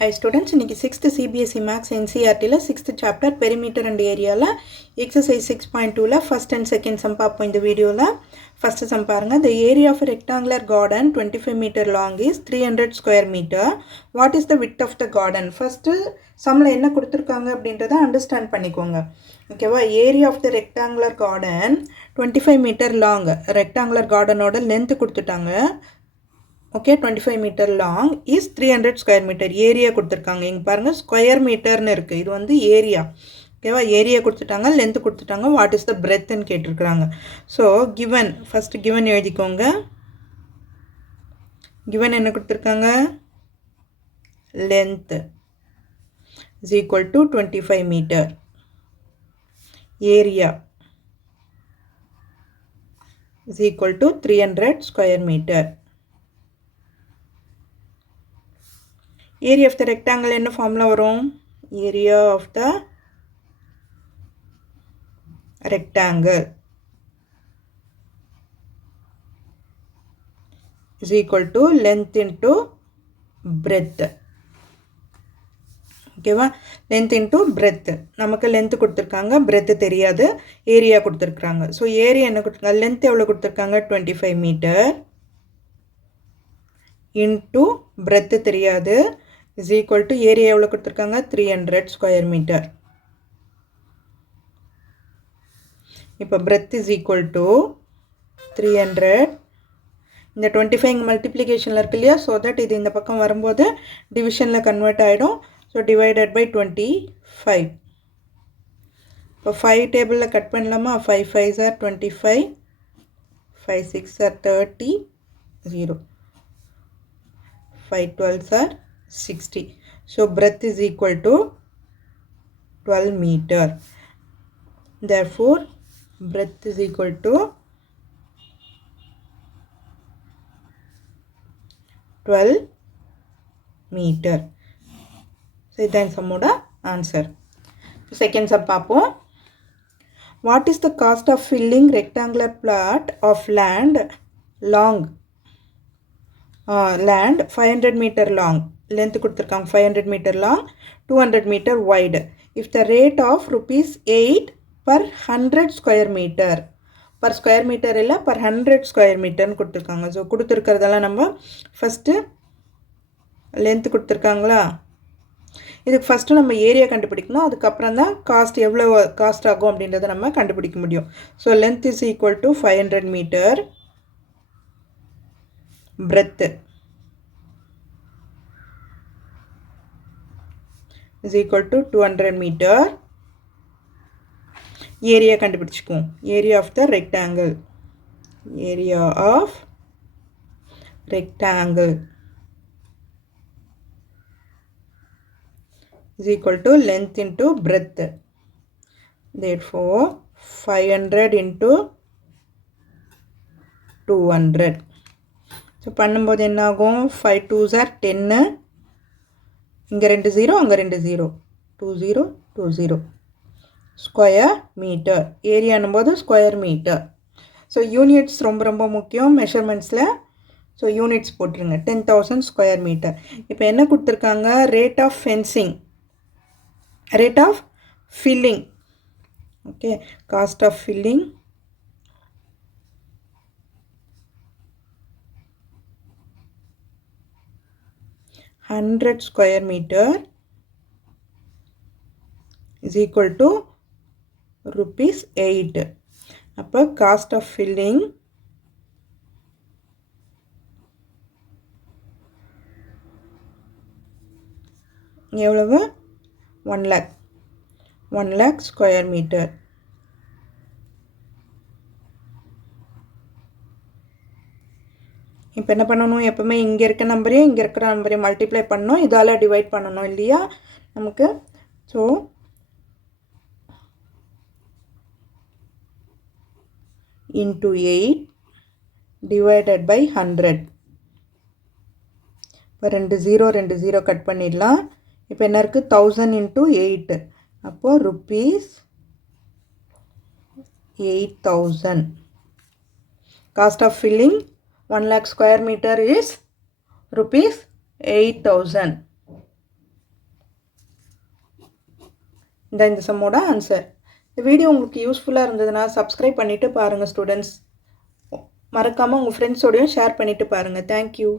Hi students, இன்னைக்கு 6th CBSE Maths NCERT ல 6th chapter perimeter and area ல exercise 6.2 ல first and second sum பார்ப்போம் இந்த வீடியோல. First sum பாருங்க. The area of a rectangular garden 25 meter long is 300 square meter. What is the width of the garden? First sumல என்ன கொடுத்திருக்காங்க அப்படின்றத understand பண்ணிக்கோங்க. ஓகேவா? Area of the rectangular garden 25 meter long. Rectangular garden ஓட length கொடுத்துட்டாங்க. Okay, 25 meter long is 300 square meter. Area கொடுத்திருக்காங்க. இங்க பாருங்க square meterன்னு இருக்கு. இது வந்து area. ஓகேவா? ஏரியா கொடுத்துட்டாங்க, லென்த் கொடுத்துட்டாங்க. வாட் இஸ் த பிரெத்ன்னு கேட்டிருக்கிறாங்க. ஸோ given, first given எழுதிக்கோங்க. given என்ன கொடுத்துருக்காங்க? length is equal to 25 meter. Area is equal to 300 square meter. Area of the rectangle என்ன formula வரும்? Area of the rectangle is equal to length into breadth. ஓகேவா? length into breadth. நமக்கு length கொடுத்திருக்காங்க, breadth தெரியாது, ஏரியா கொடுத்திருக்காங்க. ஸோ ஏரியா என்ன கொடுத்திருக்காங்க? length எவ்வளோ கொடுத்திருக்காங்க? 25 meter into breadth தெரியாது, is equal to ஏரியா எவ்வளோ கொடுத்திருக்காங்க? 300 square meter. இப்போ breadth is equal to 300. இந்த 25 மல்டிப்ளிகேஷனில் இருக்கு இல்லையா? ஸோ தட் இது இந்த பக்கம் வரும்போது டிவிஷனில் கன்வெர்ட் ஆகிடும். So divided by 25. இப்போ 5 டேபிளில் கட் பண்ணலாமா? 5 5s are 25, 5 6s are 30, 0, 5 12s are 60. So breadth is equal to 12 meter. Therefore breadth is equal to 12 meter. So இதான் சம்மோட ஆன்சர். செகண்ட் சம் பார்ப்போம். What is the cost of filling rectangular plot of land long? Land 500 meter long. Length கொடுத்திருக்காங்க 500 meter long, 200 meter wide. If the rate of rupees 8 per 100 square meter. Per square meter இல்லை, per 100 square meter கொடுத்திருக்காங்க. ஸோ கொடுத்திருக்கிறதெல்லாம் நம்ம first length கொடுத்திருக்காங்களா? இதுக்கு ஃபஸ்ட்டு நம்ம ஏரியா கண்டுபிடிக்கணும். அதுக்கப்புறம் தான் காஸ்ட் எவ்வளோ காஸ்ட் ஆகும் அப்படின்றத நம்ம கண்டுபிடிக்க முடியும். So length is equal to 500 metre, breadth is equal to 200 meter. Area கண்டுபிடிச்சுக்குவோம். Area of the rectangle, area of rectangle is equal to length into breadth. Therefore 500 into 200. ஸோ பண்ணும்போது என்ன ஆகும்? 5 2s are 10, இங்கே 2 0, அங்கே 2 0, 2 0 2 0 ஸ்கொயர் மீட்டர். ஏரியானும் போது ஸ்கொயர் மீட்டர். ஸோ யூனிட்ஸ் ரொம்ப ரொம்ப முக்கியம் மெஷர்மெண்ட்ஸில். ஸோ யூனிட்ஸ் போட்டுருங்க. 10,000 ஸ்கொயர் மீட்டர். இப்போ என்ன கொடுத்துருக்காங்க? Rate of fencing, rate of filling. Okay, cost of filling (100 square meter) is equal to rupees 8. அப்போ cost of filling எவ்வளவு? 1 lakh square meter. இப்போ என்ன பண்ணணும்? எப்பவுமே இங்கே இருக்க நம்பரையும் இங்கே இருக்கிற நம்பரையும் மல்டிப்ளை பண்ணணும், இதால் டிவைட் பண்ணணும் இல்லையா நமக்கு? So into 8 divided by 100. இப்போ 2 0 கட் பண்ணிடலாம். இப்போ என்ன இருக்குது? 1000 into 8. அப்போது rupees 8,000. Cost of filling 1 lakh square meter is rupees 8,000. இந்த சம்மோட ஆன்சர். இந்த வீடியோ உங்களுக்கு யூஸ்ஃபுல்லாக இருந்ததுன்னா சப்ஸ்கிரைப் பண்ணிவிட்டு பாருங்கள் ஸ்டூடெண்ட்ஸ். மறக்காமல் உங்கள் ஃப்ரெண்ட்ஸோடையும் ஷேர் பண்ணிவிட்டு பாருங்கள். தேங்க்யூ.